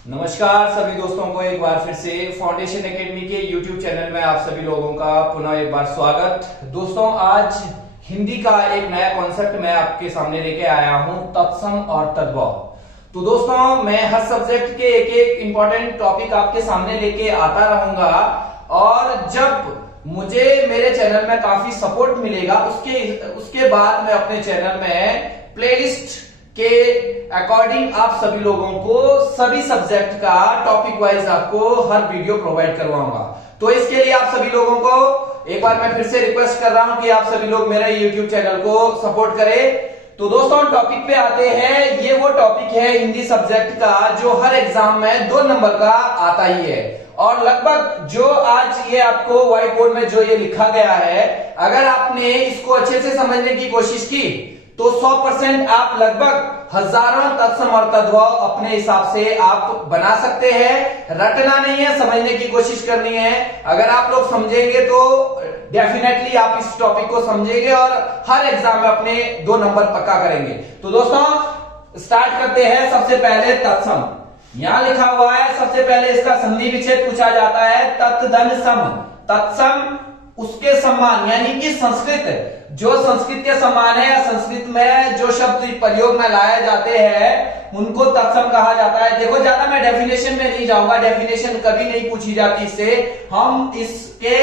नमस्कार सभी दोस्तों को एक बार फिर से फाउंडेशन एकेडमी के YouTube चैनल में आप सभी लोगों का पुनः एक बार स्वागत। दोस्तों आज हिंदी का एक नया कॉन्सेप्ट मैं आपके सामने लेके आया हूं, तत्सम और तद्भव। तो दोस्तों मैं हर सब्जेक्ट के एक एक इंपॉर्टेंट टॉपिक आपके सामने लेके आता रहूंगा और जब मुझे मेरे चैनल में काफी सपोर्ट मिलेगा उसके बाद मैं अपने चैनल में प्लेलिस्ट के अकॉर्डिंग आप सभी लोगों को सभी सब्जेक्ट का टॉपिक वाइज आपको हर वीडियो प्रोवाइड करवाऊंगा। तो इसके लिए आप सभी लोगों को एक बार मैं फिर से रिक्वेस्ट कर रहा हूं कि आप सभी लोग मेरे YouTube चैनल को सपोर्ट करें। तो दोस्तों टॉपिक पे आते हैं। ये वो टॉपिक है हिंदी सब्जेक्ट का जो हर एग्जाम में 2 नंबर का आता ही है और लगभग जो आज ये आपको व्हाइट बोर्ड में जो ये लिखा गया है, अगर आपने इसको अच्छे से समझने की कोशिश की तो 100% आप लगभग हजारों तत्सम और तद्भव अपने हिसाब से आप बना सकते हैं। रटना नहीं है, समझने की कोशिश करनी है। अगर आप लोग समझेंगे तो डेफिनेटली आप इस टॉपिक को समझेंगे और हर एग्जाम में अपने 2 नंबर पक्का करेंगे। तो दोस्तों स्टार्ट करते हैं। सबसे पहले तत्सम, यहां लिखा हुआ है सबसे पहले इसका संधि विच्छेद पूछा जाता है। तत् धन सम, तत्सम उसके समान यानी कि संस्कृत जो संस्कृत के समान है या संस्कृत में जो शब्द प्रयोग में लाए जाते हैं उनको तत्सम कहा जाता है। देखो ज्यादा मैं डेफिनेशन में नहीं जाऊंगा, डेफिनेशन कभी नहीं पूछी जाती इससे। हम इसके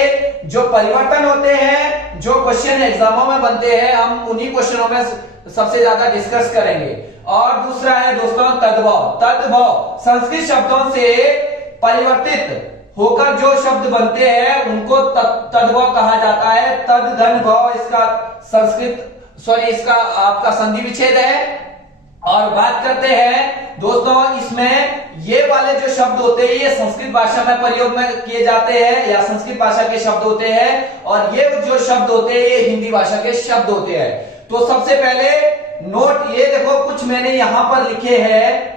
जो परिवर्तन होते हैं, जो क्वेश्चन एग्जामों में बनते हैं, हम उन्हीं क्वेश्चनों में सबसे ज्यादा डिस्कस करेंगे। और दूसरा है दोस्तों तद्भव। तद्भव संस्कृत शब्दों से परिवर्तित होकर जो शब्द बनते हैं उनको तद्भव कहा जाता है। तद धन भव इसका इसका आपका संधि विच्छेद है। और बात करते हैं दोस्तों इसमें ये वाले जो शब्द होते हैं ये संस्कृत भाषा में प्रयोग में किए जाते हैं या संस्कृत भाषा के शब्द होते हैं और ये जो शब्द होते हैं ये हिंदी भाषा के शब्द होते हैं। तो सबसे पहले नोट ये देखो, कुछ मैंने यहां पर लिखे हैं,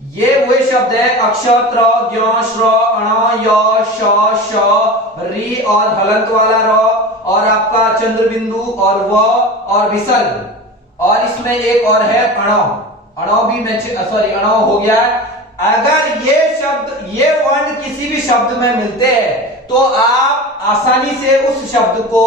ये वही शब्द है अक्षर त्र ज्ञ श्र अण य श श री और हलंत वाला र और आपका चंद्र बिंदु और व और विसर्ग और इसमें एक और है अणव। अणव भी अणव हो गया। अगर ये शब्द ये वर्ण किसी भी शब्द में मिलते हैं तो आप आसानी से उस शब्द को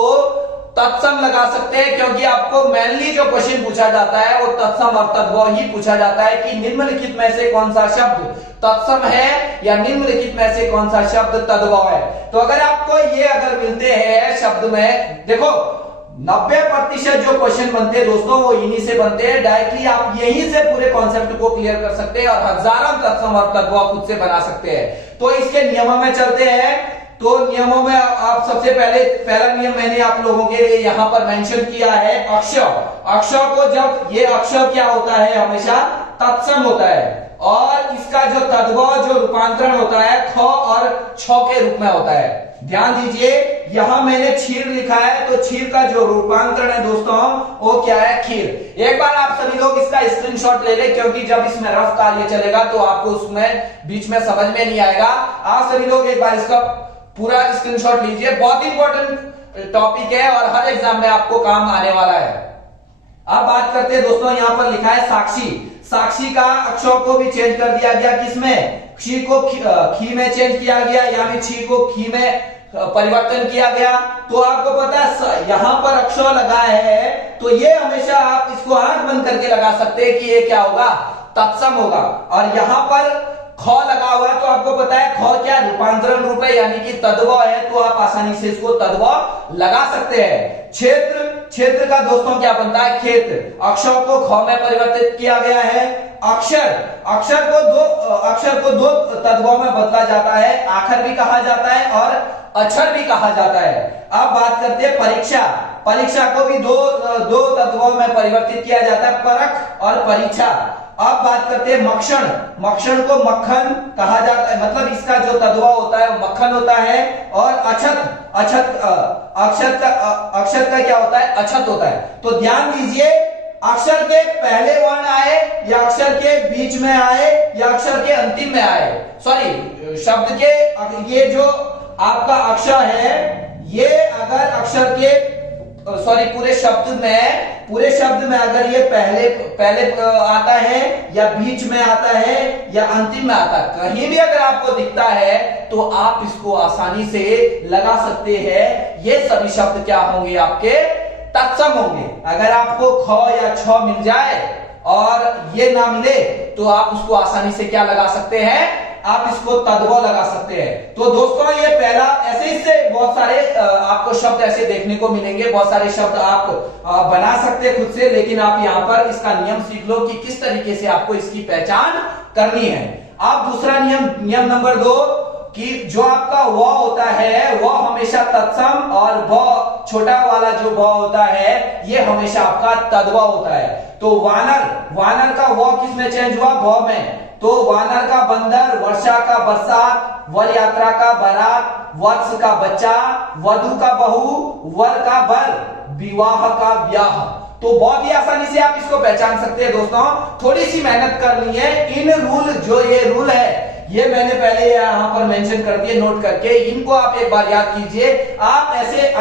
तत्सम लगा सकते हैं, क्योंकि आपको मेनली जो क्वेश्चन पूछा जाता है वो तत्सम और तद्भव ही पूछा जाता है कि निम्नलिखित में से कौन सा शब्द तत्सम है या निम्नलिखित में से कौन सा शब्द तद्भव है। तो अगर आपको ये अगर मिलते हैं शब्द में, देखो 90% जो क्वेश्चन बनते हैं दोस्तों वो इन्हीं से बनते हैं। डायरेक्टली आप यहीं से पूरे कॉन्सेप्ट को क्लियर कर सकते हैं और हजारों तत्सम और तद्भव खुद से बना सकते हैं। तो इसके नियमों में चलते हैं। तो नियमों में आप सबसे पहला नियम मैंने आप लोगों के लिए यहां पर मेंशन किया है अक्षर। अक्षर को जब ये अक्षर क्या होता है हमेशा तत्सम होता है और इसका जो तद्भव जो रूपांतरण होता है ख और छ के रूप में होता है। ध्यान दीजिए यहां मैंने क्षीर लिखा है तो क्षीर का जो रूपांतरण है दोस्तों वो क्या है, खीर। एक बार आप सभी लोग इसका स्क्रीनशॉट ले लें, क्योंकि जब इसमें रफ कार्य चलेगा तो आपको उसमें बीच में समझ में नहीं आएगा। आप सभी लोग एक बार इसका पूरा स्क्रीनशॉट लीजिए, बहुत इंपॉर्टेंट टॉपिक है और हर एग्जाम में आपको काम आने वाला है। अब बात करते हैं दोस्तों, यहां पर लिखा है साक्षी। साक्षी का अक्षर को भी चेंज कर दिया गया, किसमें, क्षी को खी में चेंज किया गया, यानी क्षी को खी में परिवर्तन किया गया। तो आपको पता है यहां पर अक्षर लगा है तो ये हमेशा आप इसको आंख बंद करके लगा सकते हैं कि ये क्या होगा, तत्सम होगा। और यहां पर ख लगा हुआ है तो आपको पता है ख क्या रूपांतरण रूप है यानी कि तद्भव है, तो आप आसानी से इसको तद्भव लगा सकते हैं। क्षेत्र, क्षेत्र का दोस्तों क्या बनता है, क्षेत्र। अक्षर को ख में परिवर्तित किया गया है। अक्षर, अक्षर को दो तद्भव में बदला जाता है, आखर भी कहा जाता है और अक्षर भी कहा जाता है। अब बात करते हैं परीक्षा। परीक्षा को भी दो तद्भव में परिवर्तित किया जाता है, परख और परीक्षा। अब बात करते हैं मक्षण। मक्षण को मक्खन कहा जाता है, मतलब इसका जो तद्भव होता है वो मक्खन होता है। और अक्षत का क्या होता है, अक्षत होता है। तो ध्यान दीजिए अक्षर के पहले वर्ण आए या अक्षर के बीच में आए या अक्षर के अंतिम में आए, सॉरी शब्द के ये जो आपका अक्षर है ये अगर अक्षर के सॉरी पूरे शब्द में अगर ये पहले आता है या बीच में आता है या अंतिम में आता है, कहीं भी अगर आपको दिखता है तो आप इसको आसानी से लगा सकते हैं। ये सभी शब्द क्या होंगे, आपके तत्सम होंगे। अगर आपको ख या छ मिल जाए और ये ना मिले तो आप उसको आसानी से क्या लगा सकते हैं, आप इसको तद्भव लगा सकते हैं। तो दोस्तों ये पहला, ऐसे इससे बहुत सारे आपको शब्द ऐसे देखने को मिलेंगे, बहुत सारे शब्द आप बना सकते हैं खुद से, लेकिन आप यहाँ पर इसका नियम सीख लो कि किस तरीके से आपको इसकी पहचान करनी है। आप दूसरा नियम नंबर 2 कि जो आपका व होता है वह हमेशा तत्सम और व छोटा वाला जो व होता है ये हमेशा आपका तद्भव होता है। तो वानर का व किस में चेंज हुआ, भ में। तो वानर का बंदर, वर्षा का बरसात, वर यात्रा का बारात, वत्स का बच्चा, वधु का बहू, वर का वर, विवाह का ब्याह। तो बहुत ही आसानी से आप इसको पहचान सकते हैं दोस्तों। थोड़ी सी मेहनत करनी है। इन रूल, जो ये रूल है ये मैंने पहले यहां पर मेंशन कर दिए नोट करके, इनको आप एक बार याद कीजिए। आप ऐसे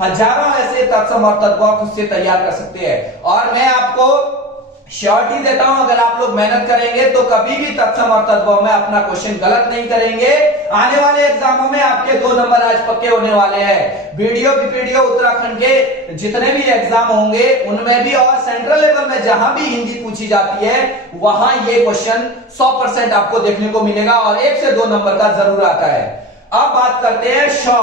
हजारों ऐसे तत्सम और तद्भव खुद से तैयार कर सकते हैं। और मैं आपको श्योरिटी देता हूं, अगर आप लोग मेहनत करेंगे तो कभी भी तत्सम और तद्भव में अपना क्वेश्चन गलत नहीं करेंगे। आने वाले एग्जामों में आपके 2 नंबर आज पक्के होने वाले हैं। बीडीओ बीपीडीओ उत्तराखंड के जितने भी एग्जाम होंगे उनमें भी और सेंट्रल लेवल में जहां भी हिंदी पूछी जाती है वहां ये क्वेश्चन 100% आपको देखने को मिलेगा और 1 से 2 नंबर का जरूर आता है। अब बात करते हैं श।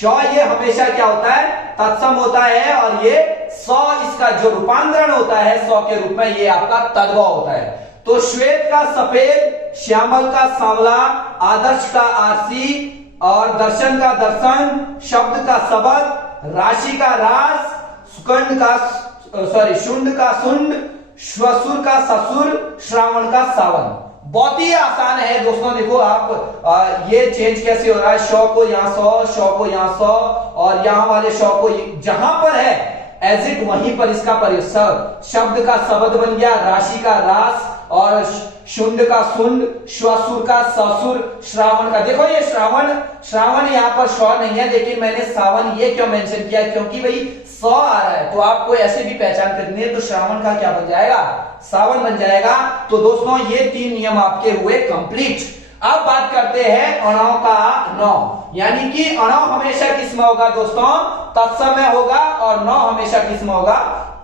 ये हमेशा क्या होता है, तत्सम होता है, और ये इसका जो रूपांतरण होता है के रूप में ये आपका तद्भव होता है। तो श्वेत का सफेद, श्यामल का सांवला, आदर्श का आरसी और दर्शन का दर्शन, शब्द का शब्द, राशि का रास, शुंड का शुंड, श्वसुर का ससुर, श्रावण का सावन। बहुत ही आसान है दोस्तों। देखो आप ये चेंज कैसे हो रहा है, शौ को यहाँ 100, शौ को यहाँ 100 और यहाँ वाले शौ को जहां पर है एज इट वहीं पर इसका प्रयोग। शब्द का शब्द बन गया, राशि का रास और शुंड का शुंड, श्वसुर का ससुर, श्रावण का, देखो ये श्रावण यहाँ पर शौ नहीं है, लेकिन मैंने सावन ये क्यों मेंशन किया, क्योंकि भाई 100 आ रहा है तो आपको ऐसे भी पहचान करनी है। तो श्रावण का क्या बन जाएगा, सावन बन जाएगा। तो दोस्तों ये 3 नियम आपके हुए कंप्लीट। अब बात करते हैं अणव का नौ, यानी कि अणव हमेशा किस में होगा दोस्तों, तत्सम में होगा, और नौ हमेशा किस में होगा,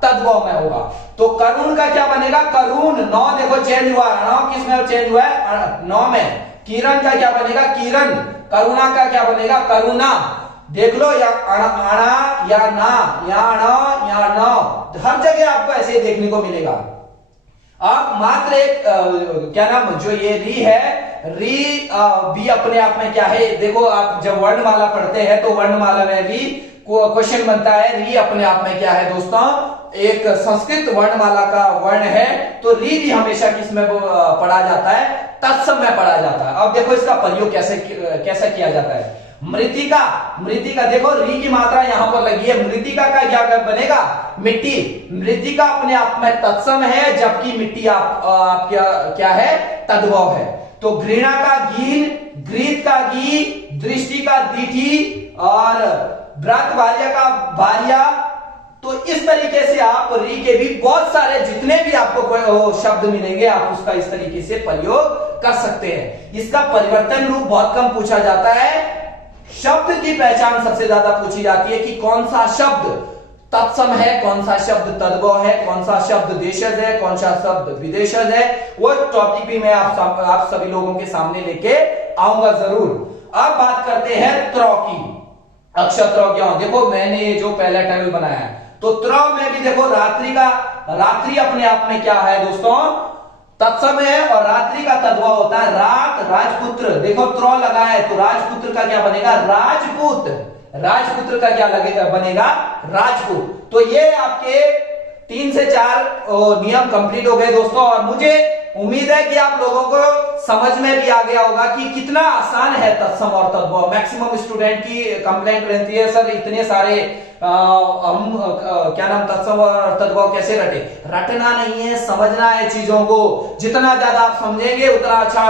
तद्भव में होगा। तो करुण का क्या बनेगा, करुण, नौ देखो चेंज हुआ, नौ किस में चेंज हुआ है, 9 में। किरण का क्या बनेगा, किरण। करुणा का क्या बनेगा, करुणा। देख लो या अणा या ना, या अण या न, हर जगह आपको ऐसे देखने को मिलेगा। आप मात्र एक क्या नाम, जो ये री है, री भी अपने आप में क्या है, देखो आप जब वर्णमाला पढ़ते हैं तो वर्णमाला में भी क्वेश्चन बनता है, री अपने आप में क्या है दोस्तों, एक संस्कृत वर्णमाला का वर्ण है। तो री भी हमेशा किस में पढ़ा जाता है, तत्सम में पढ़ा जाता है। अब देखो इसका प्रयोग कैसे किया जाता है। मृतिका देखो री की मात्रा यहां पर लगी है, मृतिका का क्या बनेगा, मिट्टी। मृतिका अपने आप में तत्सम है, जबकि मिट्टी आप क्या है, तद्भव है। तो घृणा का घीन, ग्रीत का घी, दृष्टि का दीठी और व्रत भार्या का भार्या। तो इस तरीके से आप री के भी बहुत सारे जितने भी आपको शब्द मिलेंगे आप उसका इस तरीके से प्रयोग कर सकते हैं। इसका परिवर्तन रूप बहुत कम पूछा जाता है। शब्द की पहचान सबसे ज्यादा पूछी जाती है कि कौन सा शब्द तत्सम है, कौन सा शब्द तद्भव है, कौन सा शब्द देशज है, कौन सा शब्द विदेशज है। वो टॉपिक भी मैं आप सभी लोगों के सामने लेके आऊंगा जरूर। अब बात करते हैं त्र की, अक्षर त्र क्या। देखो मैंने ये जो पहला टेबल बनाया है, तो त्र में भी देखो रात्रि अपने आप में क्या है दोस्तों, तत्सम है, और रात्रि का तद्भव होता है रात, राजपुत्र। देखो त्र लगा है तो राजपुत्र का क्या बनेगा, राजपूत। राजपुत्र का क्या बनेगा, राजपूत। तो ये आपके 3 से 4 नियम कंप्लीट हो गए दोस्तों। और मुझे उम्मीद है कि आप लोगों को समझ में भी आ गया होगा कि कितना आसान है तत्सम और तद्भव। मैक्सिमम स्टूडेंट की कंप्लेंट रहती है, सर इतने सारे हम क्या नाम तत्सम और तद्भव कैसे रटे। रटना नहीं है, समझना है चीजों को। जितना ज्यादा आप समझेंगे उतना अच्छा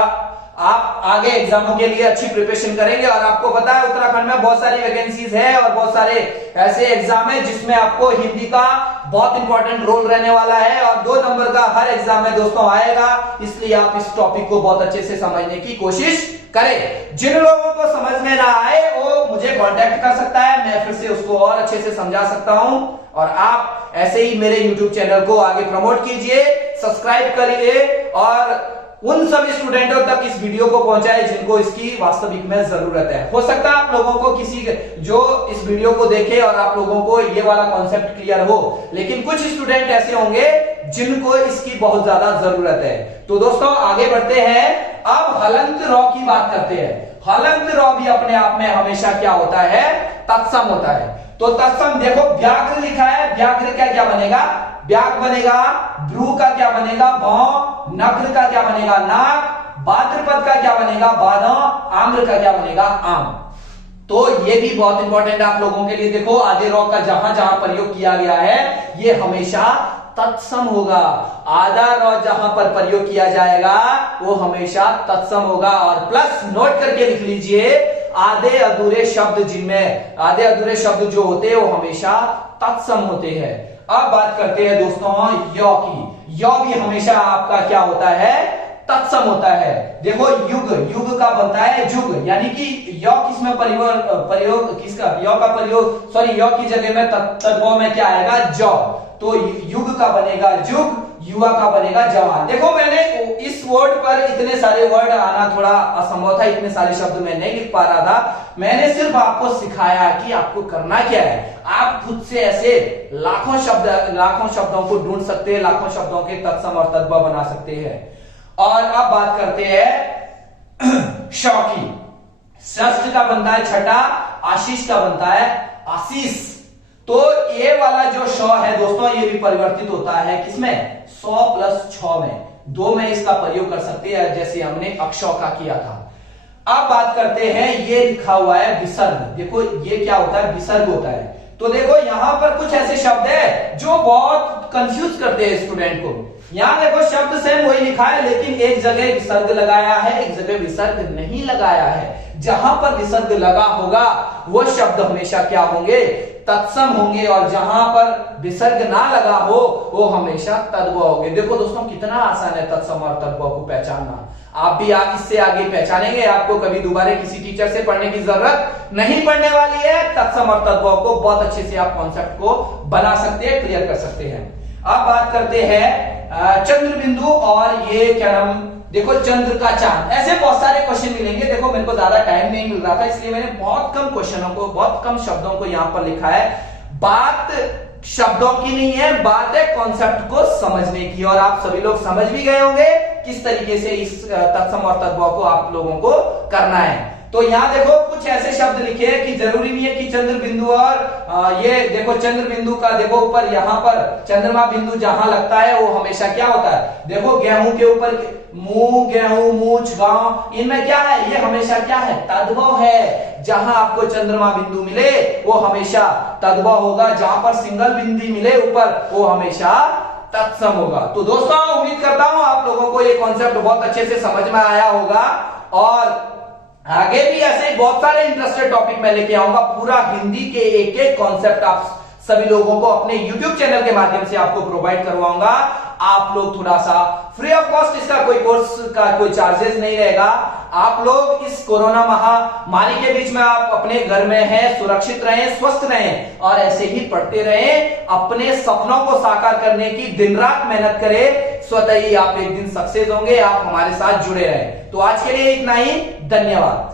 आप आगे एग्जामों के लिए अच्छी प्रिपरेशन करेंगे। और आपको पता है उत्तराखंड में बहुत सारी वैकेंसीज है और बहुत सारे ऐसे एग्जाम है जिसमें आपको हिंदी का बहुत इंपॉर्टेंट रोल रहने वाला है और 2 नंबर का हर एग्जाम में दोस्तों आएगा। इसलिए आप इस टॉपिक को बहुत अच्छे से समझने की कोशिश करें। जिन लोगों को समझ में ना आए वो मुझे कांटेक्ट कर सकता है, मैं फिर से उसको और अच्छे से समझा सकता हूं। और आप ऐसे ही मेरे YouTube चैनल को आगे प्रमोट कीजिए, सब्सक्राइब करिए और उन सभी स्टूडेंटों तक इस वीडियो को पहुंचाए जिनको इसकी वास्तविक में जरूरत है। हो सकता है आप लोगों को किसी जो इस वीडियो को देखे और आप लोगों को ये वाला कॉन्सेप्ट क्लियर हो, लेकिन कुछ स्टूडेंट ऐसे होंगे जिनको इसकी बहुत ज्यादा जरूरत है। तो दोस्तों आगे बढ़ते हैं, अब हलंत रॉ की बात करते हैं। हलंत रॉ भी अपने आप में हमेशा क्या होता है, तत्सम होता है। तो तत्सम देखो, व्याघ्र लिखा है, व्याघ्र का क्या बनेगा, व्याघ बनेगा, भ्रू का क्या बनेगा, भौं, नग्र का क्या बनेगा, नाक, भाद्रपद का क्या बनेगा, बादों, आम्र का क्या बनेगा, आम। तो ये भी बहुत इंपॉर्टेंट है आप लोगों के लिए। देखो आधे रॉ का जहां जहां प्रयोग किया गया है ये हमेशा तत्सम होगा। आधा रॉ जहां पर प्रयोग किया जाएगा वो हमेशा तत्सम होगा। और प्लस नोट करके लिख लीजिए, आधे अधूरे शब्द जिनमें आधे अधूरे शब्द जो होते हैं वो हमेशा तत्सम होते हैं। अब बात करते हैं दोस्तों य की। य भी हमेशा आपका क्या होता है, तत्सम होता है। देखो युग, युग का बनता है जुग, यानी कि य किसमें प्रयोग किसका, य का प्रयोग सॉरी य की जगह में तद्भव में क्या आएगा, ज। तो युग का बनेगा जुग, युवा का बनेगा जवान। देखो मैंने इस वर्ड पर इतने सारे वर्ड आना थोड़ा असंभव था, इतने सारे शब्द मैं नहीं लिख पा रहा था। मैंने सिर्फ आपको सिखाया कि आपको करना क्या है। आप खुद से ऐसे लाखों शब्दों को ढूंढ सकते हैं, लाखों शब्दों के तत्सम और तद्भव बना सकते हैं। और अब बात करते हैं श की। षष्ठ का बनता है छठा, आशीष का बनता है आशीष। तो ये वाला जो श है दोस्तों ये भी परिवर्तित होता है किसमें, 100 + 6 में, 2 में इसका प्रयोग कर सकते हैं जैसे हमने अक्ष का किया था। अब बात करते हैं, ये लिखा हुआ है विसर्ग। देखो ये क्या होता है, विसर्ग होता है। तो देखो यहां पर कुछ ऐसे शब्द है जो बहुत कंफ्यूज करते हैं स्टूडेंट को। यहां देखो शब्द सेम वही लिखा है लेकिन एक जगह विसर्ग लगाया है, एक जगह विसर्ग नहीं लगाया है। जहां पर विसर्ग लगा होगा वो शब्द हमेशा क्या होंगे, तत्सम होंगे, और जहां पर विसर्ग ना लगा हो वो हमेशा तद्भव होंगे। देखो दोस्तों कितना आसान है तत्सम और तद्भव को पहचानना। आप भी इससे आगे पहचानेंगे, आपको कभी दोबारा किसी टीचर से पढ़ने की जरूरत नहीं पड़ने वाली है। तत्सम और तद्भव को बहुत अच्छे से आप कॉन्सेप्ट को बना सकते हैं, क्लियर कर सकते हैं। अब बात करते हैं चंद्र बिंदु और ये क्या नाम, देखो चंद्र का चांद। ऐसे बहुत सारे क्वेश्चन मिलेंगे। देखो मेरे को ज्यादा टाइम नहीं मिल रहा था इसलिए मैंने बहुत कम क्वेश्चनों को, बहुत कम शब्दों को यहां पर लिखा है। बात शब्दों की नहीं है, बात है कॉन्सेप्ट को समझने की। और आप सभी लोग समझ भी गए होंगे किस तरीके से इस तत्सम और तद्भव को आप लोगों को करना है। तो यहाँ देखो कुछ ऐसे शब्द लिखे हैं कि जरूरी नहीं है कि चंद्र बिंदु और ये देखो चंद्र बिंदु का देखो ऊपर यहाँ पर चंद्रमा बिंदु जहां लगता है वो हमेशा क्या होता है, देखो गेहूं के ऊपर मुंह, गेहूं, मूछ, गांव, इनमें क्या है, ये हमेशा क्या है, तद्भव है। जहां आपको चंद्रमा बिंदु मिले वो हमेशा तद्भव होगा, जहां पर सिंगल बिंदु मिले ऊपर वो हमेशा तत्सम होगा। तो दोस्तों उम्मीद करता हूं आप लोगों को ये कॉन्सेप्ट बहुत अच्छे से समझ में आया होगा और आगे भी ऐसे बहुत सारे इंटरेस्टेड टॉपिक मैं लेके आऊंगा। पूरा हिंदी के एक एक कॉन्सेप्ट आप सभी लोगों को अपने YouTube चैनल के माध्यम से आपको प्रोवाइड करवाऊंगा। आप लोग थोड़ा सा फ्री ऑफ कॉस्ट, इसका कोई कोर्स का कोई चार्जेस नहीं रहेगा। आप लोग इस कोरोना महामारी के बीच में आप अपने घर में हैं, सुरक्षित रहें, स्वस्थ रहें और ऐसे ही पढ़ते रहें। अपने सपनों को साकार करने की दिन रात मेहनत करें, स्वतः ही आप एक दिन सक्सेस होंगे। आप हमारे साथ जुड़े रहें। तो आज के लिए इतना ही, धन्यवाद।